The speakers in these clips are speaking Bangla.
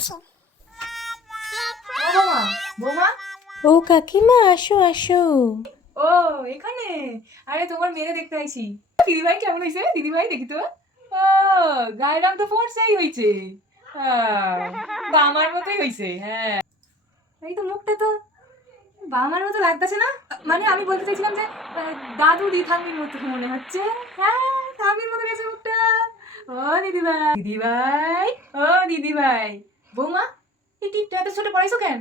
আসো ও বৌমা বৌমা? ও কাকিমা আসো আসো। ও এখানে? আরে তোমার মেয়ে দেখতে আইছি। দিদিভাই কেমন হয়েছে দিদিভাই দেখি তো। ও গায়ের রং তো ফর্সাই হয়েছে বামার মতোই হয়েছে হ্যাঁ। এই তো মুখটা তো বামার মতো লাগতেছে না? মানে আমি বলতে চাইছিলাম যে দাদু দি ঠাম্মির মতো মনে হচ্ছে। হ্যাঁ ঠাম্মির মতো গেছে মুখটা। ও দিদিভাই। দিদিভাই ও দিদিভাই। বৌমা, এই টিপটা এত ছোট পড়াইছো কেন?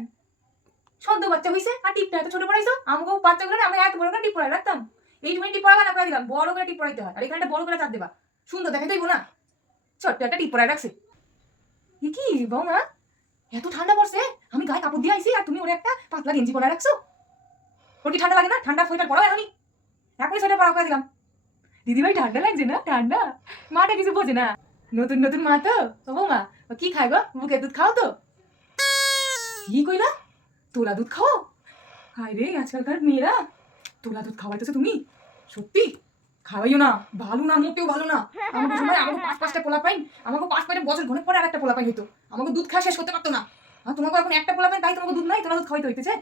সদ্য বাচ্চা হইছে, আর টিপটা এত ছোট পড়াইছো? আমাকে বাচ্চাগুলো আমরা এত বড় করে টিপ পড়াই রাখতাম। এই তুমি টিপ পড়াবা না করে দিলাম, বড় করে টিপ পড়াইতে হয়। আর এখানে একটা বড় করে চাপ দেবা। সুন্দর দেখে দেবো না? ছোট্ট একটা টিপ পড়াই রাখছে। এ কি বৌমা, এত ঠান্ডা পড়ছে? আমি গায়ে কাপড় দিয়ে আইছি, আর তুমি ওর একটা পাতলা গেঞ্জি পরে রাখছো? ওর কি ঠান্ডা লাগে না? ঠান্ডা সোয়েটার পরাও এখনই। এখনই সোয়েটার পরা করে দিলাম। দিদিভাই ঠান্ডা লাগছে না? ঠান্ডা? মাটা কিছু বোঝে না। নতুন নতুন মা তো? বৌমা কি খায় গো? বুকের দুধ খাও তো। কি কইলা? তোলা দুধ খাও? হায় রে, আজকালকার মেয়েরা। তোলা দুধ খাওয়াইতেছো তুমি? সত্যি? খাওয়াইও না। ভালো না, মোটেও ভালো না। আমাকে সময় আমাকে পাঁচ পাঁচটা পোলা পাইন। আমাকে পাঁচ পাঁচটা বছর ঘনে পরে আর একটা পোলা পাইন হইতো। আমাকে দুধ খাওয়া শেষ করতে পারতো না। আর তোমাকে এখন একটা পোলা পাইন, তাই তোমাকে দুধ নাই, তোলা দুধ খাওয়াইতে হইতেছে।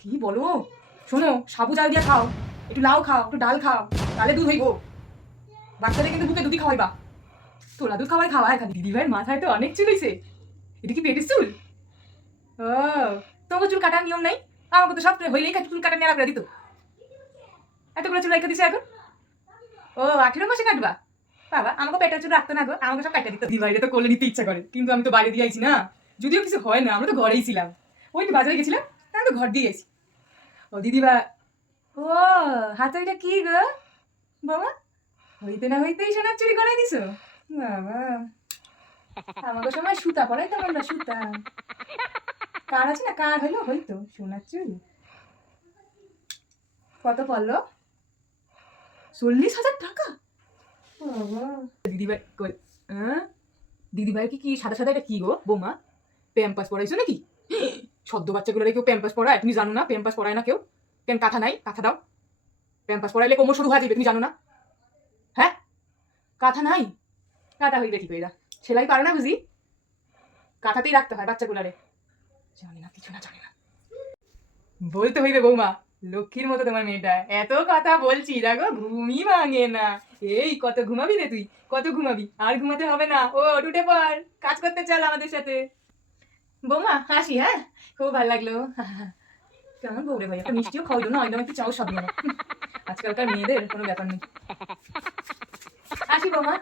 কি বলো? শোনো, সাবু চাল দিয়ে খাও। একটু লাউ খাও, একটু ডাল খাও। তাহলে দুধ হইব। বাচ্চাদের কিন্তু বুকে দুধই খাওয়াইবা। তোলা দুধ খাওয়াই খাওয়ায় খালি দিদিভাইয়ের মাথায় তো অনেক চুল হইছে। এটা কি পেটের চুল ও তোমাকে চুল কাটার নিয়ম নাই? আমাকে তো সব হইলেই চুল কাটা নেড়া করে দিত। এতগুলো চুল রেখে দিছে এখন? ও, আঠেরো মাসে কাটবা? বাবা, আমাকে পেটের চুল রাখতো না গো। আমাকে সব কাটা দিত। দিদিভাইরে তো কোলে নিতে ইচ্ছা করে। কিন্তু আমি তো বাইরে দিয়ে আইছি না। যদিও কিছু হয় না, আমরা তো ঘরেই ছিলাম। ওই তো বাজারে গেছিলাম আমি তো ঘর দিয়ে আইছি। ও দিদিভাই ও হাতে ওইটা কি গো? বাবা, হইতে না হইতেই সোনার চুরি করাই দিছো? বাবা। আমাকে সময় সুতা পড়াইতাম আমরা সুতা। কার আছে না? কার হইল হইতো, সোনার চুল। কত পড়ল? চল্লিশ হাজার টাকা? দিদিভাই হ্যাঁ? দিদিভাই কি কি? সাদা সাদা এটা কি গো, বৌমা? প্যাম্পাস পড়াইছো নাকি? সদ্য বাচ্চাগুলো কেউ প্যাম্পাস পড়ায় তুমি জানো না, প্যাম্পাস পড়ায় না কেউ? কেন কাঁথা নাই? কাঁথা দাও। প্যাম্পাস পড়াইলে কোমর শুরু হয়ে যাবে তুমি জানো না? হ্যাঁ? কাঁথা নাই? কাঁথা হইবে কি কইরা? সেলাই পারে না বুঝি? কাঁথাতেই রাখতে হয় বাচ্চাগুলারে। জানি না, কিছু না, জানি না। বলতে হইবে বৌমা, লক্ষ্মীর মতো তোমার মেয়েটা। এত কথা বলছি দেখো ঘুমই ভাঙে না। এই, কত ঘুমাবি রে তুই? কত ঘুমাবি? আর ঘুমাতে হবে না। ও উঠে পর কাজ করতে চল আমাদের সাথে। বৌমা, হাসি হ্যাঁ? খুব ভালো লাগল। কেমন বৌরে ভাই একটা মিষ্টিও খাওয়াই না একদম একটু চাও সব। আজকালকার মেয়েদের কোনো ব্যাপার নেই। হাসি, বৌমা।